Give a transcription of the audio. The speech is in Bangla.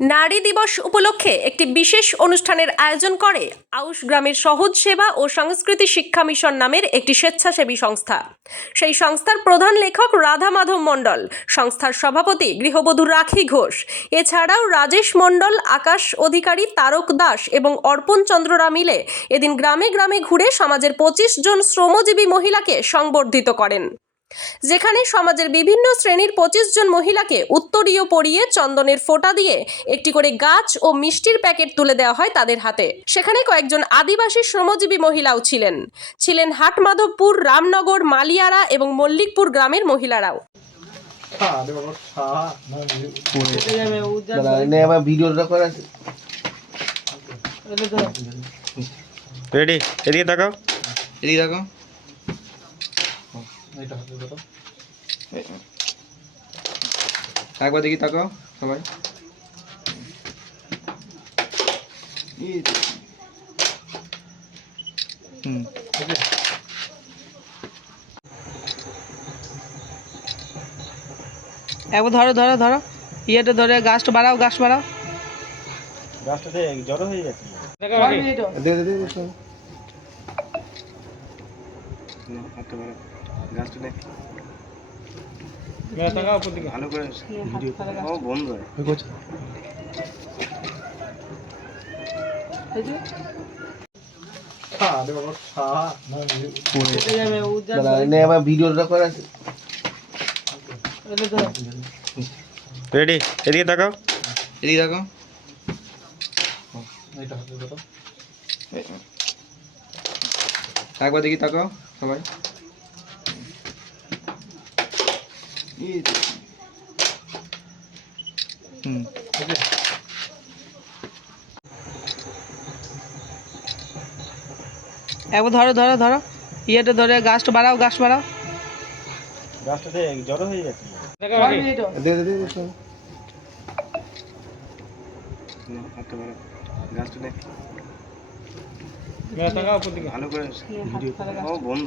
নারী দিবস উপলক্ষে একটি বিশেষ অনুষ্ঠানের আয়োজন করে আউশ গ্রামের সহজ সেবা ও সংস্কৃতি শিক্ষা মিশন নামের একটি স্বেচ্ছাসেবী সংস্থা। সেই সংস্থার প্রধান লেখক রাধা মাধব মণ্ডল, সংস্থার সভাপতি গৃহবধূ রাখি ঘোষ, এছাড়াও রাজেশ মণ্ডল, আকাশ অধিকারী, তারক দাস এবং অর্পণ চন্দ্ররা মিলে এদিন গ্রামে গ্রামে ঘুরে সমাজের 25 জন শ্রমজীবী মহিলাকে সংবর্ধিত করেন, যেখানে সমাজের বিভিন্ন শ্রেণীর 25 জন মহিলাকে উত্তরীয় পরিয়ে চন্দনের ফোঁটা দিয়ে একটি করে গাছ ও মিষ্টির প্যাকেট তুলে দেওয়া হয় তাদের হাতে। সেখানে কয়েকজন আদিবাসী শ্রমজীবী মহিলাও ছিলেন হাটমাধবপুর, রামনগর, মালিয়ারা এবং মল্লিকপুর গ্রামের মহিলারাও। রেডি, এদিকে তাকাও, এদিকে তাকাও। একবার দেখি তাকাও সবাই। একবার ধরো ধরো ধরো, ইয়েটা ধরে গাছটা বাড়াও, গাছ বাড়াও। গাছটাতে জড়ো হয়ে গেছে। গাছটা দেখ, ভালো করে বন্ধ রেডি, এদিকে তাকাও, এদিকে তাকাও। একবার দেখি তাকাও সবাই। একবার ধরো ধরো ধরো, ইয়েটা ধরে গাছটা বাড়াও, গাছ বাড়াও। গাছটাতে জড়ো হয়ে গেছে। গাছটা দেখ, ভালো করে বন্ধ